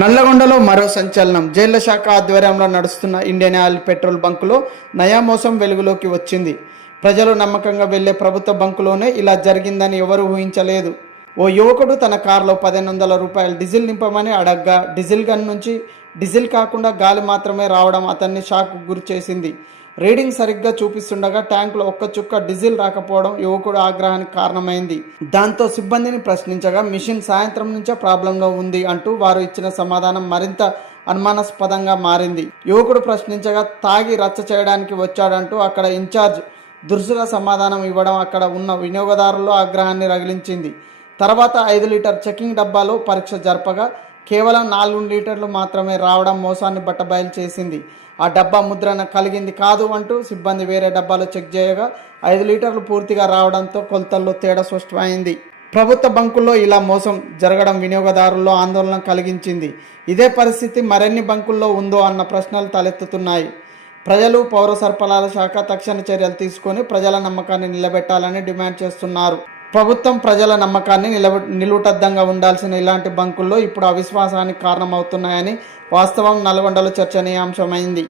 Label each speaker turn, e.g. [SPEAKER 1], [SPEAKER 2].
[SPEAKER 1] నల్లగొండలో మరో సంచలనం. జైళ్ళ శాఖ ఆధ్వర్యంలో నడుస్తున్న ఇండియన్ ఆయిల్ పెట్రోల్ బంకులో నయా మోసం వెలుగులోకి వచ్చింది. ప్రజలు నమ్మకంగా వెళ్ళే ప్రభుత్వ బంకులోనే ఇలా జరిగిందని ఎవరూ ఊహించలేదు. ఓ యువకుడు తన కారులో పదిహేను వందల రూపాయలు డీజిల్ నింపమని అడగ్గా డీజిల్ గన్ నుంచి డీజిల్ కాకుండా గాలి మాత్రమే రావడం అతన్ని షాక్ గురి చేసింది. రీడింగ్ సరిగ్గా చూపిస్తుండగా ట్యాంకులో ఒక్క చుక్క డీజిల్ రాకపోవడం యువకుడు ఆగ్రహానికి కారణమైంది. దాంతో సిబ్బందిని ప్రశ్నించగా మిషన్ సాయంత్రం నుంచే ప్రాబ్లంగా ఉంది అంటూ వారు ఇచ్చిన సమాధానం మరింత అనుమానాస్పదంగా మారింది. యువకుడు ప్రశ్నించగా తాగి రచ్చ చేయడానికి వచ్చాడంటూ అక్కడ ఇన్ఛార్జ్ దురుసుగా సమాధానం ఇవ్వడం అక్కడ ఉన్న వినియోగదారుల్లో ఆగ్రహాన్ని రగిలించింది. తర్వాత ఐదు లీటర్ చెకింగ్ డబ్బాలో పరీక్ష జరపగా కేవలం నాలుగు లీటర్లు మాత్రమే రావడం మోసాన్ని బట్టబయలు చేసింది. ఆ డబ్బా ముద్రణ కలిగింది కాదు అంటూ సిబ్బంది వేరే డబ్బాలో చెక్ చేయగా ఐదు లీటర్లు పూర్తిగా రావడంతో కొలతల్లో తేడా స్పష్టమైంది. ప్రభుత్వ బంకుల్లో ఇలా మోసం జరగడం వినియోగదారుల్లో ఆందోళన కలిగించింది. ఇదే పరిస్థితి మరిన్ని బంకుల్లో ఉందో అన్న ప్రశ్నలు తలెత్తుతున్నాయి. ప్రజలు పౌర సరఫరాల శాఖ తక్షణ చర్యలు తీసుకొని ప్రజల నమ్మకాన్ని నిలబెట్టాలని డిమాండ్ చేస్తున్నారు. ప్రభుత్వం ప్రజల నమ్మకాన్ని నిలబ నిలువుటద్దంగా ఉండాల్సిన ఇలాంటి బంకుల్లో ఇప్పుడు అవిశ్వాసానికి కారణమవుతున్నాయని వాస్తవం నల్గొండలో చర్చనీయాంశమైంది.